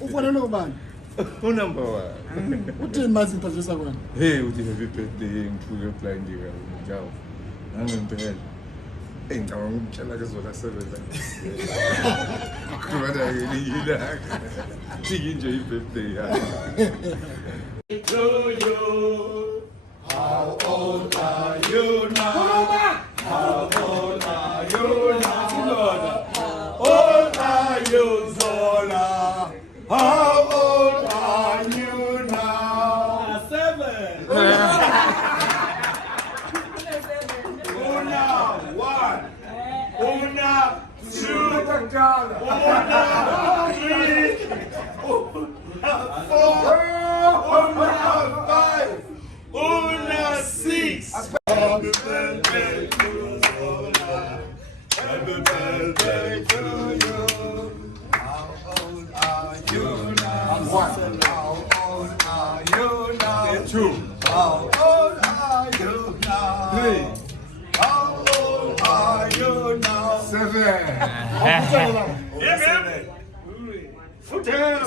Ufonelwe ubani? Number 1. Uthini manje introduce kwani? Hey, uthi happy birthday ngiphuke blind njalo. Ngangempela. Ngicabanga ukutshela ke Zola 7 la. Kodwa yini? Tiki nje i-birthday yakhe. To you. How old are you now? How old are you now? How old are you, Zola? How old are you now? 7. Una, 1. Una, 2. Una, 3. Una, 4. Una, 5. Una, 6. Happy birthday to Zola. Happy birthday to you. How old are you now? 1. How old are you now? 2. How old are you now? 3. How old are you now? 7. Yeah, man. Football.